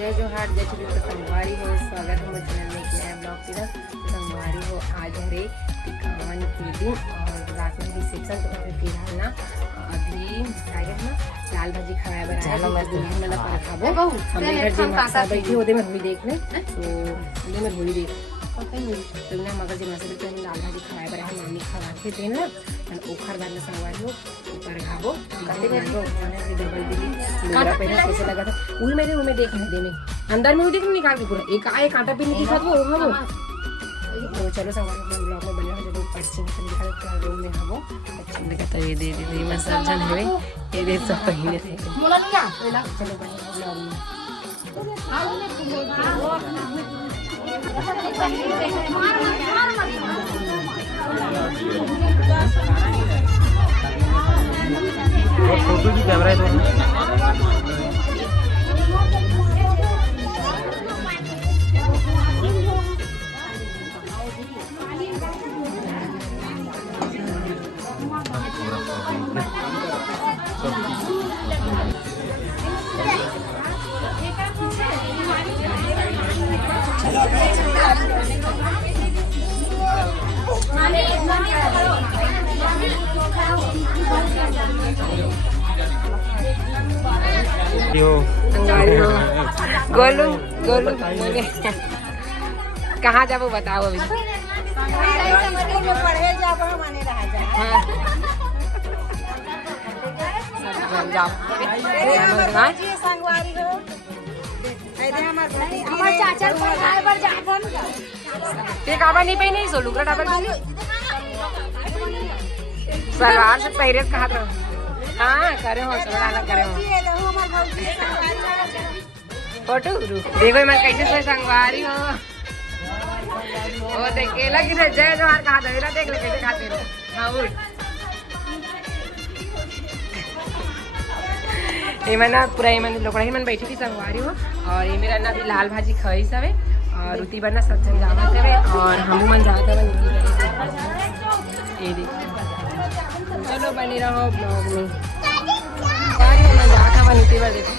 जय जोहार, जय श्री कृष्ण। संगवारी हो, स्वागत है मेरे चैनल में एक नया ब्लॉग की तरफ। संगवारी हो, आज हरे 51 के दिन और रात में रिसेप्शन। तो फिलहाल ना अभी ना लाल भाजी खाया बना मतलब पर खाबो हमरे घर जे मासा बैठी होदे में हुई देखने तो हमरे में हुई देख तो ना मगर जे मासा बैठी हम लाल भाजी खाया बना है मम्मी खवा के देन ना ओखर बाद में संगवारी हो पर खाबो काटे में खाने से डबल दिली मेरा पहले कैसे लगा था वही मैंने देखने दे में अंदर में देखने निकाल के पूरा एक आए कांटा भी नहीं दिखा वो तो चलो संगवारी ब्लॉग में बने हो जब पर्ची में दिखा पूरा रूम में हमो अच्छा लगा तो ये दे दे मसाला जन है ये दे सब पहले थे मोला लिया चलो बने ब्लॉग में फोटो की कैमरा है गोलू गोलू कहाँ जाबो बताओ अभी नहीं पे नहीं सो लुकड़ा सलवार से पहरे कहा तो हाँ करे हो सलवार करे हो फोटो देखो मैं कैसे से संगवारी हो ओ देख केला की जय जोहार कहा था देख ले कैसे खाते हो हाँ उठ ये मैंने पूरा ये मैंने लोकड़ा ही मैंने बैठी थी संगवारी हो और ये मेरा ना भी लाल भाजी खाई सवे और रोटी बनना सब जन जावा सवे और हम मन जाता है ये देखिए चलो बनी रहो ब्लॉग में मैं जाता मैं नीचे बार देखो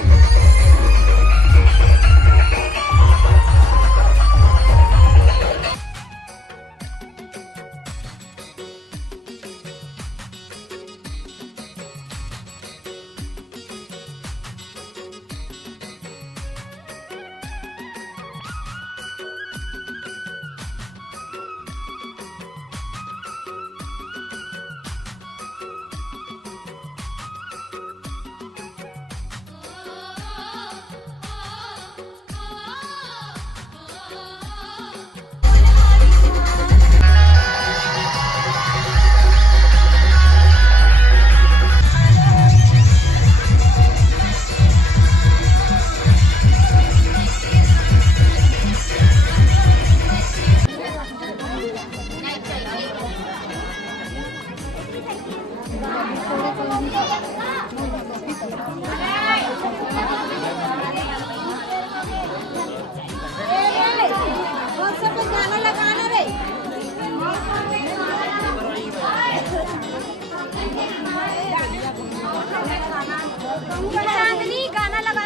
गाना लगा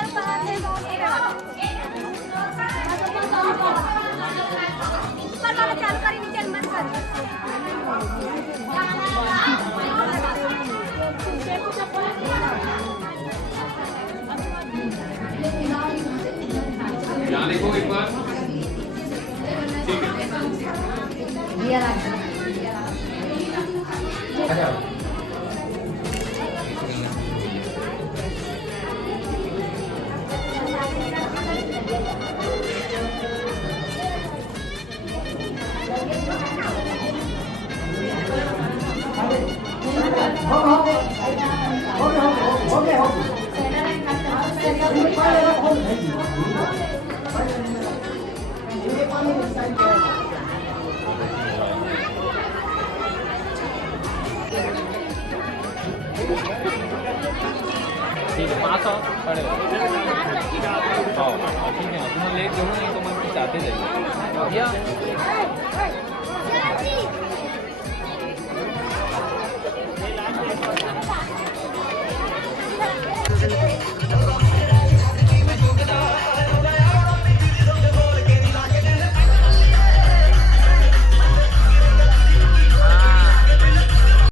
देखो एक बार ठीक है 500 खड़े हो ठीक है तुम लेट करो नहीं तो मैं चाहते जाइए भैया